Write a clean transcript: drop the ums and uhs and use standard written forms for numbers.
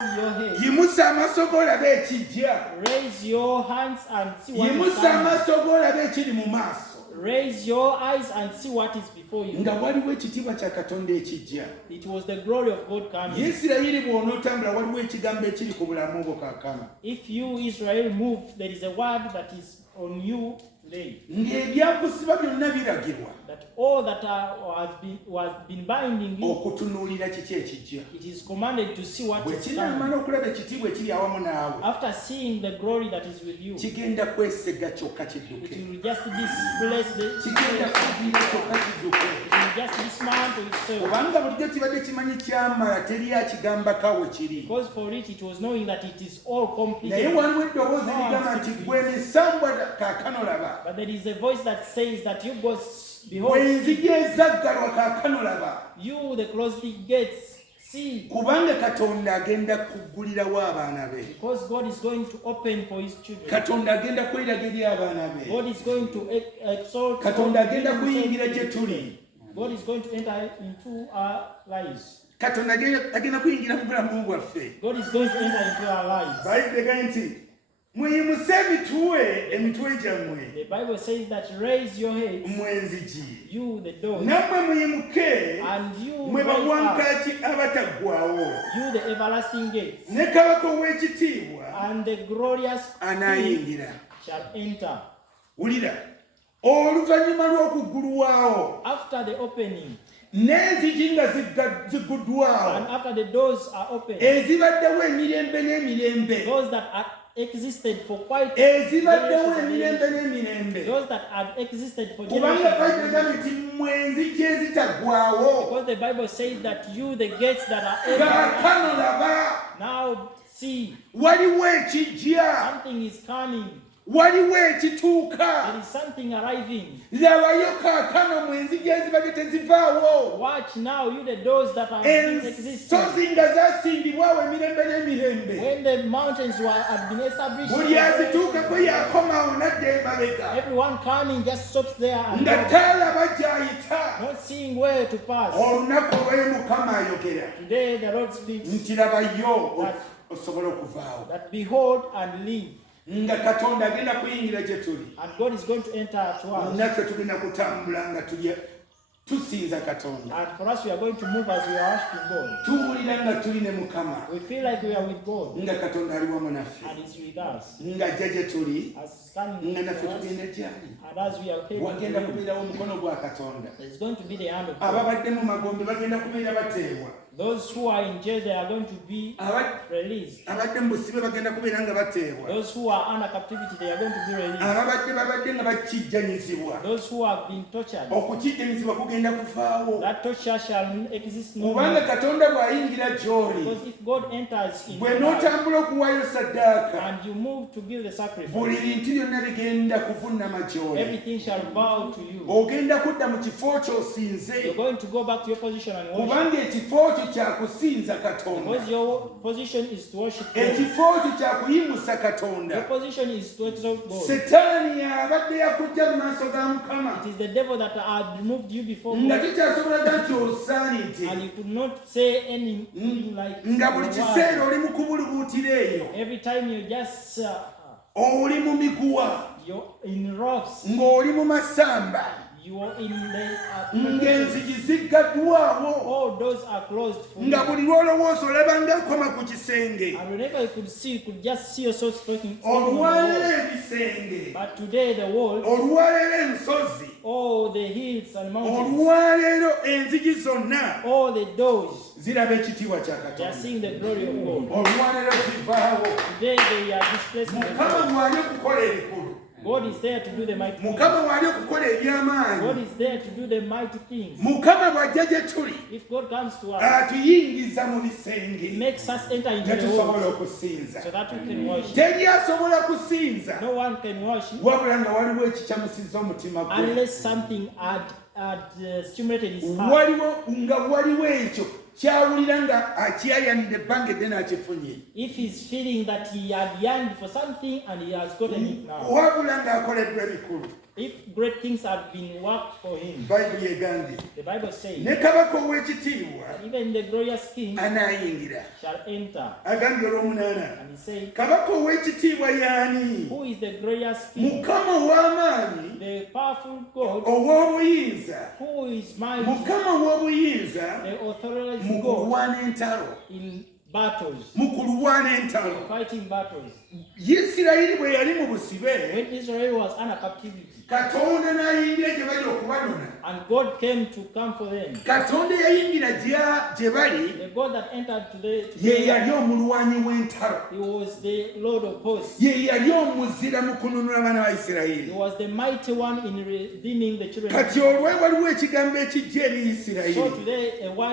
your head. Yimusa amaso go olabe ekijja. Raise your hands and see what is Yimusa coming. amaso go olabe ekiri mu maaso. Raise your eyes and see what is before you. Nga waliwo ekitiibwa kya Katonda ekijja. It was the glory of God coming. Isirayiri bw'onootambula waliwo ekigambo ekiri ku bulamu bwo kaakano. If you Israel move, there is a word that is on you today. Ng'ebyakusiba byonna biragirwa. That all that was been binding you. Okutunuulira kiki ekijja. It is commanded to see what Bwe is kinaamala coming. okulaba ekitiibwa ekiri awamu naawe. After seeing the glory that is with you, Kigenda kwesega kyokka it kidduke. will just displace Kigenda kuviira kyokka kidduke. it will just dismantle itself. Kubanga bulijjo kibadde kimanyi kyamala teri akigambako we kiri. Because for it was knowing that it is all Naye completed. waliwo eddoboozi erigamba nti gwe misambwa kaakano laba. But there is a voice that says that you go, behold, Bwe enzigi ezaggalwa kaakano laba. you the closed gates, see. Kubanga Katonda agenda kuggulirawo abaana be. Because God is going to open for his children. Katonda agenda kweraga eri abaana be. God is going to exalt. Katonda agenda kuyingira gye tuli. God is going to enter into our lives. Katonda agenda kuyingira mu bulamu bwaffe. God is going to enter into our lives. Bayibuli egamba nti mweyimuse emitwe gyammwe The Bible says that raise your head, mu enzigi. you the doors, Nammwe muyimuke and you mwe raise up, bawankaaki abataggwaawo. you the everlasting gates, Ne kabaka ow'ekitiibwa and the glorious King anaayingira. shall enter. Wulira, oluvannyuma lw'okuggulwawo After the opening, n'enzigi nga and zigguddwawo, after the doors are opened, ezibaddewo emirembe n'emirembe, those that had existed for quite ezibaddewo generations, emirembe n'emirembe. those that had existed for Kubanga Bayibuli generations, egamba nti mmwe enzigi ezitaggwaawo. because the Bible says that you the gates that are able, Kaakano laba, now see, waliwo ekijja, something is coming, waliwo ekituuka. there is something arriving. Labayo kaakano mu enzigi ezibadde tezivaawo. Watch now, you the doors that are existing. Ensozi nga zaasimbibwawo emirembe n'emirembe. When the mountains had been established, Buli azituukako y'akomaawo n'adda emabega. everyone coming just stops there and Nga taalaba gy'ayita. not seeing where to pass. Olunaku olw'oyo Mukama ayogera Today the Lord speaks nti labayo osobole okuvaawo. that behold and leave, Nga Katonda agenda kuyingira gye tuli. and God is going to enter to us. Naffe tugenda kutambula nga tusinza Katonda. And for us, we are going to move as we are worshiping God. Tuwulira nga tuli ne Mukama. We feel like we are with God, Nga Katonda ali wamu naffe. and He's with us. Nga ajja gye tuli. As He's coming Nga to naffe us, tugenda gy'ali. and as we are heading Wagenda to Him, kubeerawo omukono gwa Katonda. there's going to be the hand of God. Ababadde mu magombe bagenda kubeera bateebwa. Those who are in jail, they are going to be released. Abadde mu busibe bagenda kubeera nga bateebwa. Those who are under captivity, they are going to be released. Babadde nga bakijjanyizibwa. Those who have been tortured, Okukijjanyizibwa kugenda kuvaawo. that torture shall exist no Kubanga more. Katonda bw'ayingira gy'oli, Because if God enters in bwe your life, n'otambula okuwaayo saddaaka, and you move to give the sacrifice, buli bintu byonna bigenda kuvunnama gy'oli. everything shall bow to you. Ogenda kudda mu kifo You're ky'osinze. going to go back to your position and worship. Kubanga ekifo kyo kya kusinza Katonda. Because your position is to worship God. Ekifo kyo kya kuyimusa Your Katonda. position is to exalt God. Setaani abadde yakujja mu maaso ga Mukama. It is the devil that had removed you before Nga God, tukyasobola nti olusaanidde. and you could not say anything like Nga buli kiseera the word. oli mu kubulubuutira eyo. Every time you just Oli mu miguwa. you're in rocks, Ng'oli mu masamba. you are in the Ng'enzigi ziggaddwawo. all doors are closed for Nga you. buli lw'olowooza olaba ng'akoma ku kisenge. And whenever you could see, you could just see yourself speaking. Olwaleero ebisenge. But today the walls, Olwaleero ensozi. all the hills and mountains, Olwaleero enzigi zonna all the doors, ziraba ekitiibwa kya they are Katonda. seeing the glory of God. Olwaleero zivaawo. Today they are displacing the Mukama God. bw'ali okukola ebikulu. God is there to do the mighty things. Mukama bw'ali okukola God eby'amaanyi. is there to do the mighty things. Mukama bw'ajja gye tuli. If God comes to us, Atuyingiza mu He bisenge. makes us enter into Gye the tusobola world okusinza. so that we can worship. Teri asobola kusinza. No one can worship Wabula nga waliwo ekikyamusiza omutima gwe. unless something had stimulated his heart. Waliwo ekyo kyawulira nga akyayanidde ebbanga eddene akifunye. If he's feeling that he had yearned for something and he has gotten it now. Wabula ng'akoleddwa ebikulu. if great things have been worked for him, bayibuli egambye the Bible says, ne kabaka ow'ekitiibwa that even the glorious king anaayingira. shall enter. Agambye olw'omunaana, And he said, kabaka ow'ekitiibwa y'ani? who is the glorious king? Mukama ow'amaanyi, The powerful God, ow'obuyinza, who is mighty, mukama ow'obuyinza the authorized mu God kulwana entalo, in battles, mu kulwana entalo. fighting battles. Isirayiri bwe yali mu busibe, When Israel was under captivity, Katonda n'ayimbira gye bali okubanona. and God came to come for them, Katonda yayimbira gye bali, the God that entered ye yali omulwanyi w'entalo. he was the Lord of hosts. Ye yali omuzira mu kununula abaana ba He Isirayiri. was the mighty one in redeeming the children of Kati olwo waliwo ekigambo ekijja eri So Isirayiri. today, a word